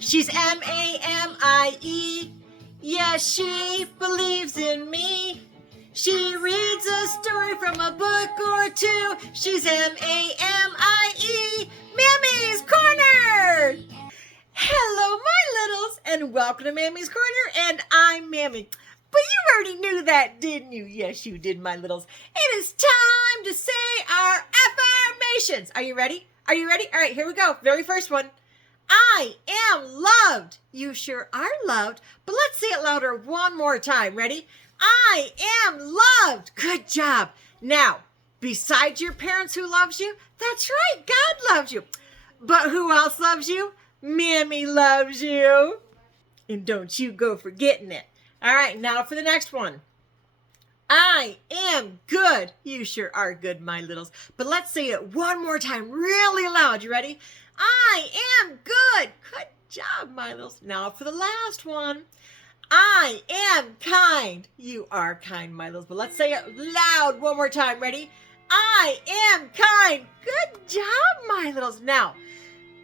She's Mamie. Yes, she believes in me. She reads a story from a book or two. She's Mamie. Mammy's Corner. Hello, my littles, and welcome to Mammy's Corner, and I'm Mammy. But you already knew that, didn't you? Yes, you did, my littles. It is time to say our affirmations. Are you ready? Are you ready? All right, here we go. Very first one. I am loved. You sure are loved. But let's say it louder one more time. Ready? I am loved. Good job. Now, besides your parents who loves you, that's right, God loves you. But who else loves you? Mammy loves you. And don't you go forgetting it. All right, now for the next one. I am good. You sure are good, my littles. But let's say it one more time really loud. You ready? I am good. Good job, my littles. Now for the last one. I am kind. You are kind, my littles. But let's say it loud one more time. Ready? I am kind. Good job, my littles. Now,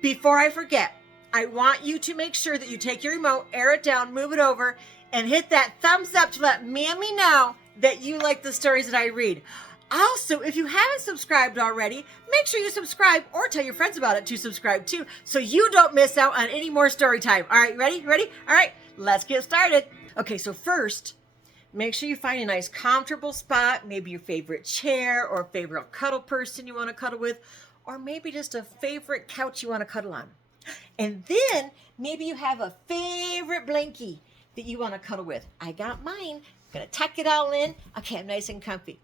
before I forget, I want you to make sure that you take your remote, air it down, move it over, and hit that thumbs up to let Mammy know that you like the stories that I read. Also, if you haven't subscribed already, make sure you subscribe or tell your friends about it to subscribe too, so you don't miss out on any more story time. All right, ready? Ready? All right, let's get started. Okay, so first, make sure you find a nice comfortable spot, maybe your favorite chair or favorite cuddle person you want to cuddle with, or maybe just a favorite couch you want to cuddle on. And then maybe you have a favorite blankie that you want to cuddle with. I got mine. I'm going to tuck it all in. Okay, I'm nice and comfy.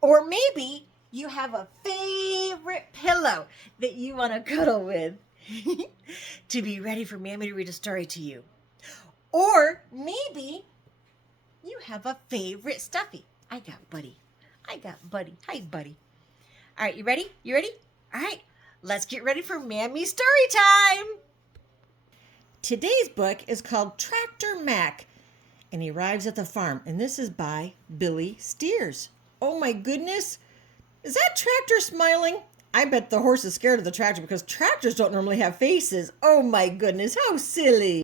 Or maybe you have a favorite pillow that you want to cuddle with to be ready for Mammy to read a story to you. Or maybe you have a favorite stuffy. I got Buddy. Hi, Buddy. All right, you ready? You ready? All right, let's get ready for Mammy's story time. Today's book is called Tractor Mac, and he arrives at the farm. And this is by Billy Steers. Oh my goodness. Is that tractor smiling? I bet the horse is scared of the tractor because tractors don't normally have faces. Oh my goodness, how silly.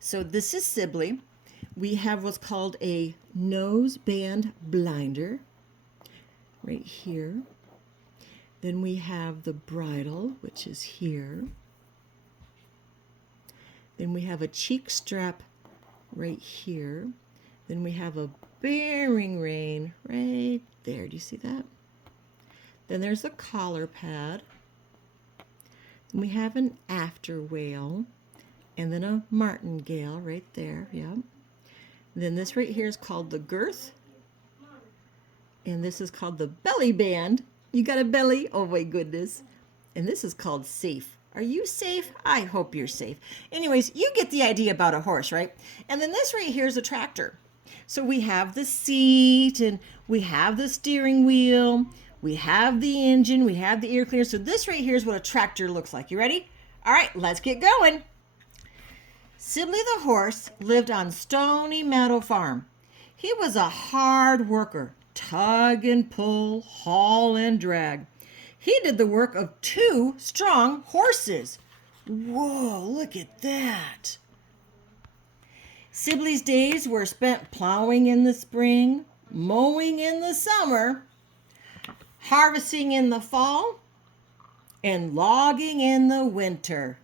So this is Sibley. We have what's called a nose band blinder right here. Then we have the bridle, which is here. Then we have a cheek strap right here. Then we have a bearing rein right there. Do you see that? Then there's a collar pad. Then we have an afterwhale. And then a martingale right there. Yeah. Then this right here is called the girth. And this is called the belly band. You got a belly? Oh my goodness. And this is called safe. Are you safe? I hope you're safe. Anyways, you get the idea about a horse, right? And then this right here is a tractor. So we have the seat and we have the steering wheel. We have the engine. We have the air cleaner. So this right here is what a tractor looks like. You ready? All right, let's get going. Sibley the horse lived on Stony Meadow Farm. He was a hard worker. Tug and pull, haul and drag. He did the work of 2 strong horses. Whoa, look at that. Sibley's days were spent plowing in the spring, mowing in the summer, harvesting in the fall, and logging in the winter.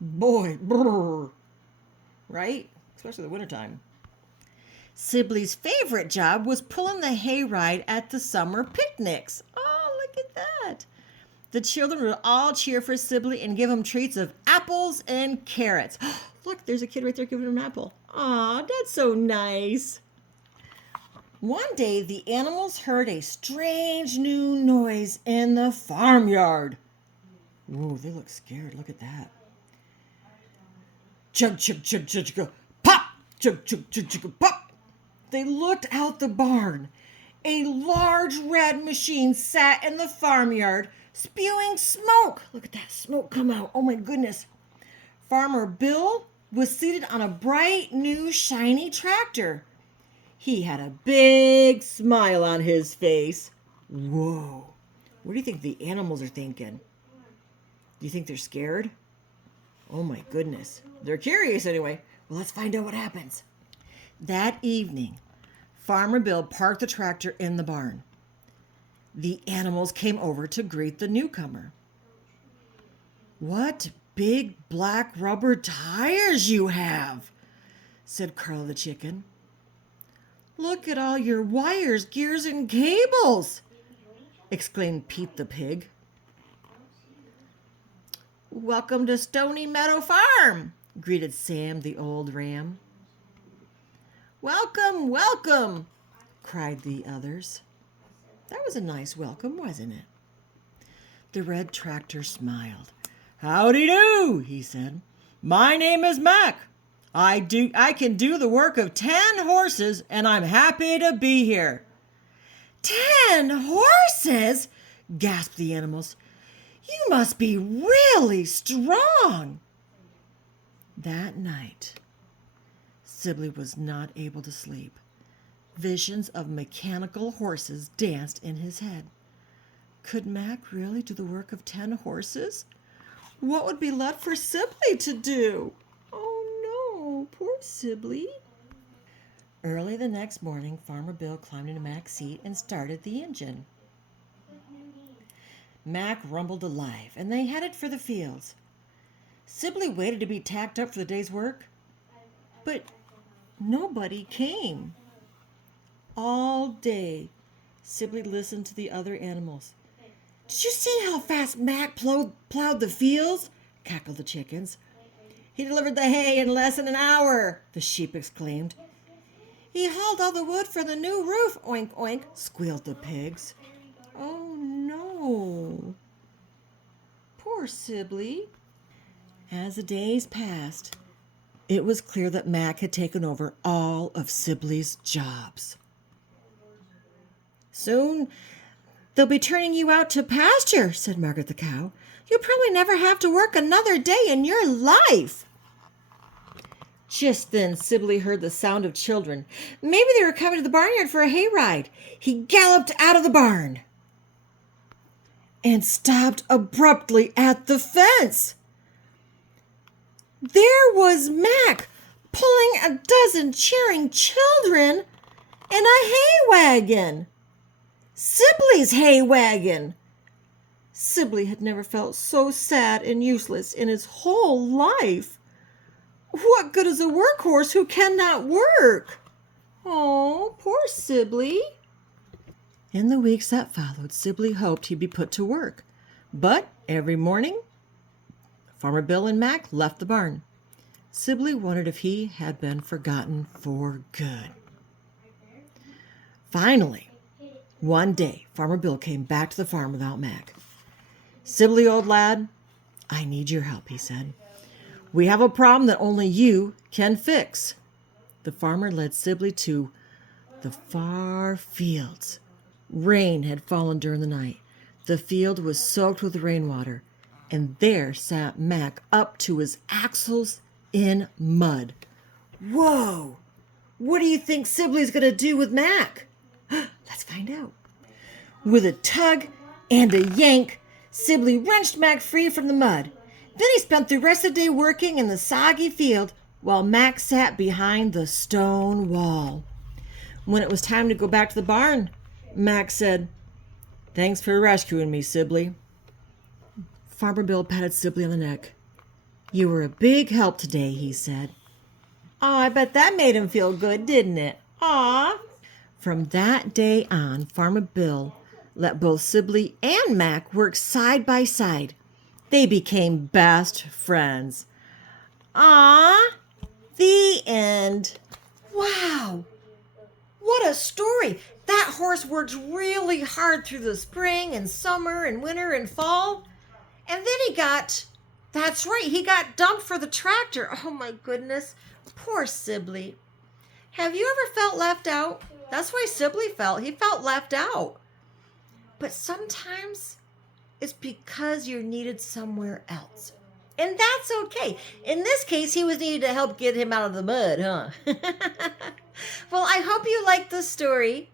Boy, brr, right? Especially the wintertime. Sibley's favorite job was pulling the hayride at the summer picnics. Oh, look at that. The children would all cheer for Sibley and give him treats of apples and carrots. Look, there's a kid right there giving him an apple. Aw, that's so nice. One day, the animals heard a strange new noise in the farmyard. Whoa, they look scared. Look at that. Chug, chug, chug, chug, chug, pop! Chug, chug, chug, chug, pop! They looked out the barn. A large red machine sat in the farmyard, spewing smoke. Look at that smoke come out. Oh my goodness. Farmer Bill was seated on a bright new shiny tractor. He had a big smile on his face. Whoa, what do you think the animals are thinking? Do you think they're scared? Oh my goodness. They're curious anyway. Well, let's find out what happens. That evening, Farmer Bill parked the tractor in the barn. The animals came over to greet the newcomer. "What big black rubber tires you have," said Carla the chicken. "Look at all your wires, gears, and cables," exclaimed Pete the pig. "Welcome to Stony Meadow Farm," greeted Sam the old ram. "Welcome, welcome," cried the others. That was a nice welcome, wasn't it? The red tractor smiled. "Howdy do," he said. "My name is Mac. I can do the work of 10 horses, and I'm happy to be here." "10 horses?" gasped the animals. "You must be really strong." That night, Sibley was not able to sleep. Visions of mechanical horses danced in his head. Could Mac really do the work of 10 horses? What would be left for Sibley to do? Oh no, poor Sibley. Early the next morning, Farmer Bill climbed into Mac's seat and started the engine. Mac rumbled alive, and they headed for the fields. Sibley waited to be tacked up for the day's work, but nobody came. All day, Sibley listened to the other animals. "Did you see how fast Mac plowed the fields?" cackled the chickens. "He delivered the hay in less than an hour," the sheep exclaimed. "He hauled all the wood for the new roof, oink oink," squealed the pigs. Oh no, poor Sibley. As the days passed, it was clear that Mac had taken over all of Sibley's jobs. "Soon they'll be turning you out to pasture," said Margaret the cow. "You'll probably never have to work another day in your life." Just then Sibley heard the sound of children. Maybe they were coming to the barnyard for a hayride. He galloped out of the barn and stopped abruptly at the fence. There was Mac pulling a dozen cheering children in a hay wagon. Sibley's hay wagon. Sibley had never felt so sad and useless in his whole life. What good is a workhorse who cannot work? Oh, poor Sibley. In the weeks that followed, Sibley hoped he'd be put to work. But every morning, Farmer Bill and Mac left the barn. Sibley wondered if he had been forgotten for good. Finally, one day, Farmer Bill came back to the farm without Mac. "Sibley, old lad, I need your help," he said. "We have a problem that only you can fix." The farmer led Sibley to the far fields. Rain had fallen during the night. The field was soaked with rainwater, and there sat Mac up to his axles in mud. Whoa! What do you think Sibley's going to do with Mac? Let's find out. With a tug and a yank, Sibley wrenched Mac free from the mud. Then he spent the rest of the day working in the soggy field while Mac sat behind the stone wall. When it was time to go back to the barn, Mac said, "Thanks for rescuing me, Sibley." Farmer Bill patted Sibley on the neck. "You were a big help today," he said. "Oh, I bet that made him feel good, didn't it? Aw." From that day on, Farmer Bill let both Sibley and Mac work side by side. They became best friends. Aw, the end. Wow, what a story. That horse worked really hard through the spring and summer and winter and fall. And then that's right, he got dumped for the tractor. Oh my goodness, poor Sibley. Have you ever felt left out? That's why Sibley felt. He felt left out. But sometimes it's because you're needed somewhere else. And that's okay. In this case, he was needed to help get him out of the mud, huh? Well, I hope you liked the story.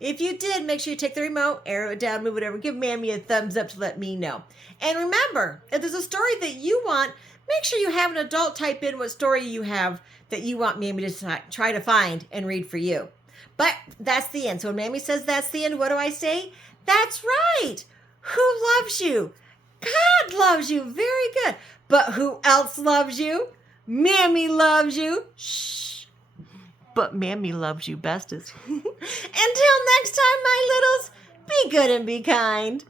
If you did, make sure you take the remote, arrow it down, move it over, give Mammy a thumbs up to let me know. And remember, if there's a story that you want, make sure you have an adult type in what story you have that you want Mammy to try to find and read for you. But that's the end. So when Mammy says that's the end, what do I say? That's right. Who loves you? God loves you. Very good. But who else loves you? Mammy loves you. Shh. But Mammy loves you bestest. Until next time, my littles, be good and be kind.